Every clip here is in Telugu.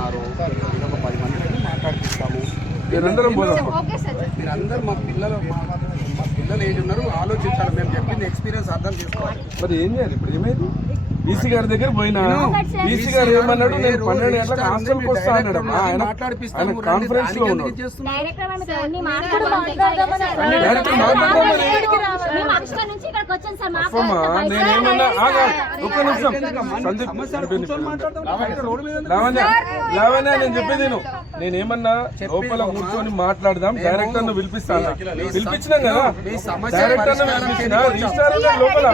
ఉన్నారు. మీరు ఒక పది మంది రండి, మాట్లాడిపిస్తాము. మీరందరం పోదాం. Okay sir. మీరందరూ మా పిల్లలు మా మా పిల్లలు ఏది ఉన్నారు ఆలోచించాలి. మేము చెప్పింది ఎక్స్పీరియన్స్ అర్థం చేసుకోవాలి. మరి ఏం చేయాలి ఇప్పుడు? ఏమైంది? ఈసీ గారి దగ్గర పోయినా? ఈసీ గారు ఏమన్నాడు? నేను పన్నెండు గంటలకు హాస్టల్కి వస్తా అన్నాడు. ఆ, ఆయన ఆయన కాన్ఫరెన్స్లో ఉన్నాడు. నేనేమన్నా ఒక్క నిమిషం. సందీప్? లావణ్య లావణ్య నేను చెప్పేది నేను నేనేమన్నా లోపల కూర్చొని మాట్లాడదాం డైరెక్టర్ను పిలిపిస్తాను? పిలిపించినాం కదా? డైరెక్టర్ను పిలిపించిన? రిజిస్టార్ లోపల.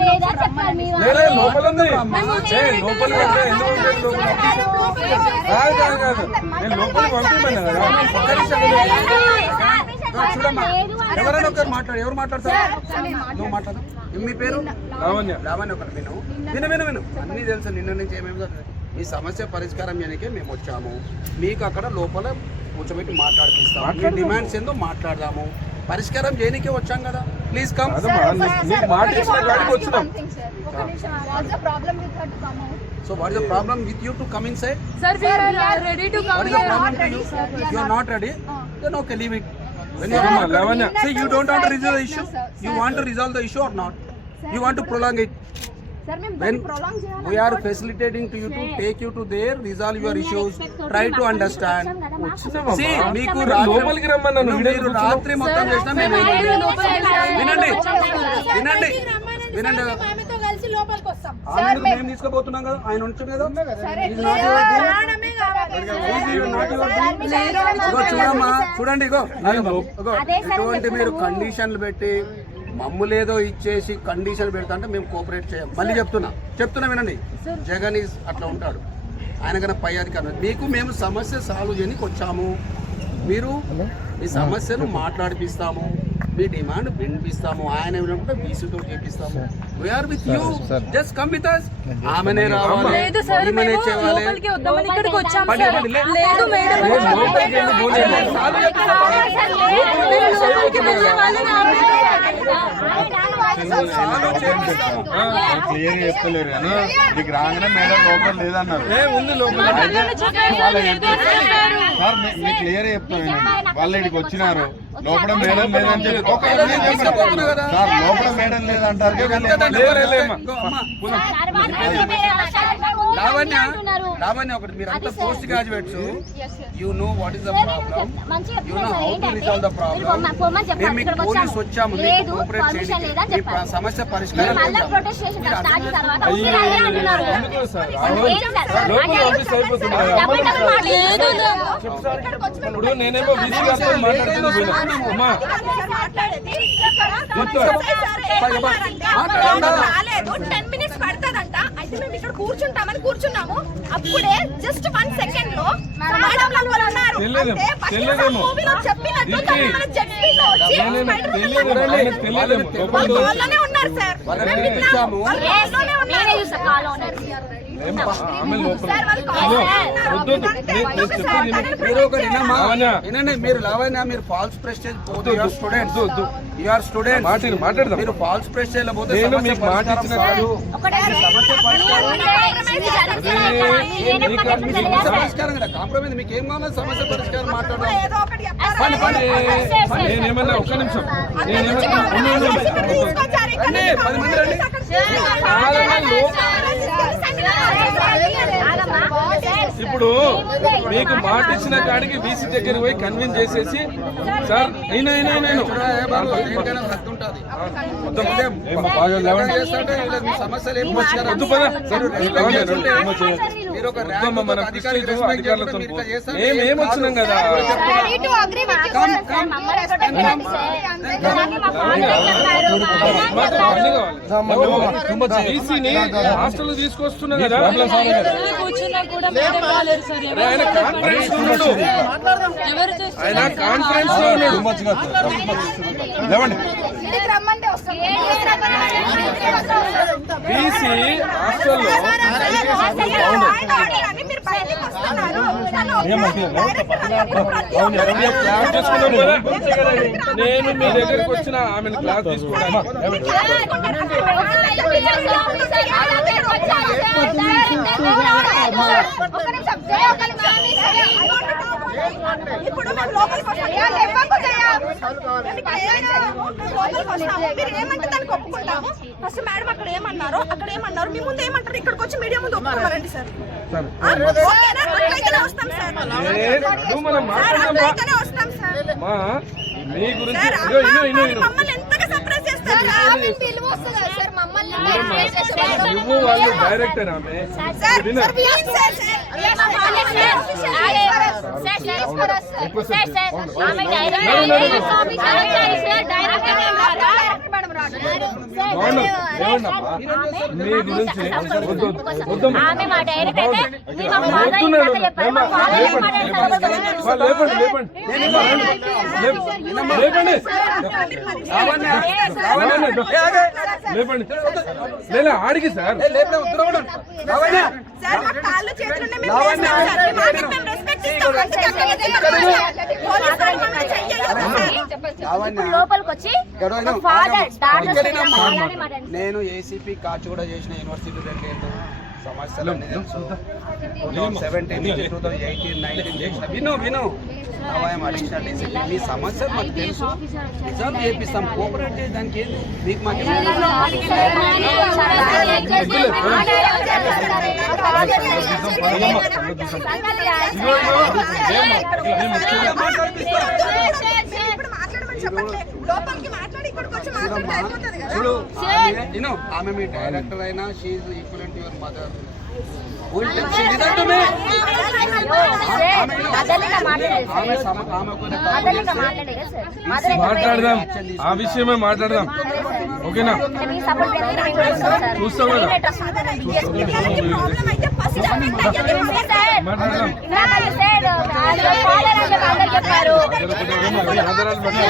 లేదా చెప్పాలి మీ లేదే లోపల ఉంది. ఏ, లోపల లోపల కాదు కాదు. కాదు నేను కదా చూడమ్మా. ఎవరైనా ఒకరు మాట్లాడు. ఎవరు మాట్లాడతారు? నువ్వు మాట్లాడు. మీ పేరు? లావణ్య. రావని ఒకరు విను. విను విను విను. అన్నీ తెలుసు. నిన్న నుంచి ఏమేమి జరుగుతుంది. మీ సమస్య పరిష్కారం చేయడానికే మేము వచ్చాము. మీకు అక్కడ లోపల కూర్చోబెట్టి మాట్లాడిపిస్తాము. మీ డిమాండ్స్ ఏందో మాట్లాడదాము. పరిష్కారం చేయడానికే వచ్చాం కదా. Please come. To come so what is the problem with you to coming side Sir, we are ready to come what is the here. Problem to you you are not ready then okay leave it when you అమ్మా, are not Lavanya See, you don't want to resolve the issue. You want to resolve the issue or not? You want to prolong it. Sir మేము When ప్రొలాంగ్ చేయాలి we are facilitating to you to take you to there, resolve your issues, try to understand. See, మీకు లోపలికి రమ్మన్నాను మీరు రాత్రి మొత్తం చేసినా మేము. వినండి. వినండి. వినండి. మేము తీసుకుపోతున్నాం కదా ఆయన ఉంచు కదా? చూడమ్మా చూడండి ఇగో ఇగో ఇటువంటి మీరు కండిషన్లు పెట్టి మమ్ములు ఏదో ఇచ్చేసి కండిషన్ పెడతా అంటే మేము కోఆపరేట్ చేయం. మళ్ళీ చెప్తున్నా. చెప్తున్నా వినండి. జగన్ ఈజ్ అట్లా ఉంటాడు. ఆయన కన్నా పై అధికారులు. మీకు మేము సమస్య సాల్వ్ చేయడానికి వచ్చాము. మీరు మీ సమస్యను మాట్లాడిపిస్తాము. మీ డిమాండ్ వినిపిస్తాము. ఆయన వినకుండా బీసీతో చేపిస్తాము. We are with you just come with us ఆమెనే రావాలి. ఈమెనే చేయాలి. లోపలికి వెళ్ళి క్లియర్ చెప్పలేరు కానీ మీకు రాగానే మేడం లోపల లేదన్నారు సార్ మీ- మీకు క్లియర్ చెప్తాను. వాళ్ళు ఇక్కడికి వచ్చినారు లోపల మేడం లేదని చెప్పి. సార్ లోపల మేడం లేదంటారు లావణ్య లావణ్య ఒకటి మీరు అంతా post graduates. You know what is the problem you know how to resolve the problem మేము మీకు పోలీస్ వచ్చాము. మీకు లేదు కోఆపరేట్ చేయండి మీ సమస్య పరిష్కారం. ఇప్పుడు నేనేమో వీసీ గారితో మాట్లాడుతున్నా పోయినా. అయితే మేము ఇక్కడ కూర్చుంటామని కూర్చున్నాము అప్పుడే జస్ట్ వన్ సెకండ్లో మేడం ఉన్నారు అంటే. మూవీలో చెప్పినట్టు దీనికి తను మన jet ski లో వచ్చి నేనేమో spider man తెలియదు, లాగా ఆయనకు తెలియదు. వాళ్ళు లోపల వాళ్ళనే ఉన్నారు వాళ్ళలోనే సార్ మీరు. వినండి మీరు ఫాల్స్ ప్రెస్టేజ్ పోతే వద్దు, స్టూడెంట్స్ వద్దు, వద్దు. యు ఆర్ స్టూడెంట్స్ మాట్లాడు, మాట్లాడదాం. మీరు ఫాల్స్ ప్రెస్టేజ్ పోతే నేను సమస్య మీకు మాట పరిష్కారం ఇచ్చిన కాదు. పరిష్కారం కాంప్రమైజ్ మీకు ఏం కావాలో? సమస్య పరిష్కారం మాట్లాడదాం. ఏదో ఒకటి చెప్పాలి. పని, పని. నేనేమన్నా ఒక్క నిమిషం. నేనేమన్నా పది మంది రండి. ఇప్పుడు మీకు మాట ఇచ్చిన కాడికి వీసీ దగ్గర పోయి కన్విన్స్ చేసేసి సార్ అయినా అయినా నేను వచ్చినాం కదా హాస్టల్ తీసుకొస్తున్నా కదా ఆయన కాన్ఫరెన్స్లో ఉన్నాడు ఎవరు చేస్తారు ఆయన కాన్ఫరెన్స్లో ఉన్నాడు లేవండి ఇంటికి రమ్మంటే వస్తాం బీసీ హాస్టల్లో నేను మీ దగ్గరకు వచ్చిన ఆమె క్లాస్ తీసుకోవడానికి ఇప్పుడు మేము లోపలికి వస్తాం. మీరు ఏమంటే దానికి ఫస్ట్ మేడం అక్కడ ఏమన్నారు? అక్కడ ఏమన్నారు? మీ ముందు ఏమంటారు? ఇక్కడికి వచ్చి మీడియా ముందు ఒప్పుకోవాలండి సార్. వస్తాం సార్. వస్తాం సార్. మమ్మల్ని ఎంతగా సర్ప్రైజ్ చేస్తారు? నువ్వు వాళ్ళు డైరెక్టర్ ఆమె సార్ విను. సార్ ప్లీజ్ సార్ సార్ ఎక్కువ సేపు సార్ సార్ అవును. ఆమె డైరెక్ట్ నడు, నడు, నడు. డైరెక్ట్ డైరెక్ట్ మేడం రాదు. బాగున్నాం ఏమన్నామ్మా మీ గురించి వద్దు వద్దు వద్దమ్మా. ఆమె మా డైరెక్ట్ అయితే మేము ఒక బాగా వస్తున్నాడు. ఇందాక చెప్పారు. ఏమ్మా, మా బాగా లేపండి, మాట్లాడతారు. లేపండి. మా లేపండి లేపండి లేదా ఆడికి సార్. నేను- లోపలికి వచ్చి. ఫాదర్ డాటర్ ఏసీపీ కాచ్ కూడా చేసిన యూనివర్సిటీ సమస్యలు అన్ని తెలుసు టూ థౌసండ్ సెవెంటీన్ నుంచి టూ థౌసండ్ ఎయిటీన్ నైన్టీన్ చేసిన విను విను నవాయం అడిషనల్ ఏసీపీ మీ సమస్యలు మాకు తెలుసు రిజాల్వ్ చేపిస్తాం కోఆపరేట్ చేసి దానికి ఏంది మీకు మాకు ఇదిగో, చూడు ఆమె విను ఆమె మీ డైరెక్టర్ అయినా షీఈ్ ఈక్వలెంట్ యువర్ మదర్ మాట్లాడదాం. ఆ విషయమే మాట్లాడదాం. ఓకేనా? చూస్తాం కదా. పిల్లలకి ప్రాబ్లం అయితే ఫస్ట్ మాట్లాడదాం చెప్పారు ఆధారాలు బట్టి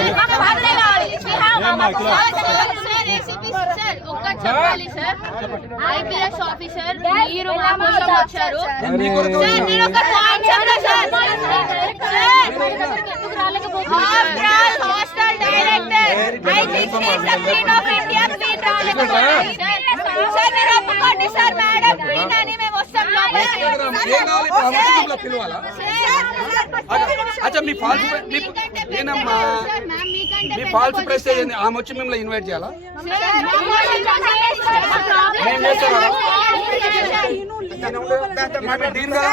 ఐపీఎస్ ఆఫీసర్ మీరు మా కోసం వచ్చారు నేను మీ కొరకు సార్, నేను ఒక పాయింట్ చెప్తా సార్. సార్, ఎందుకు రాలేకపోతున్నారు? Hostel director I think she is the queen of India queen sir మీరు ఒప్పుకోండి సార్ మేడం క్వీన్ అని మేము పిలవాలా? అచ్చా మీ ఫాల్స్ మీ ఏనమ్మా? మీ ఫాల్స్ ప్రెస్ ఆమె వచ్చి మిమ్మల్ని ఇన్వైట్ చేయాలా? మేము డీన్ కదా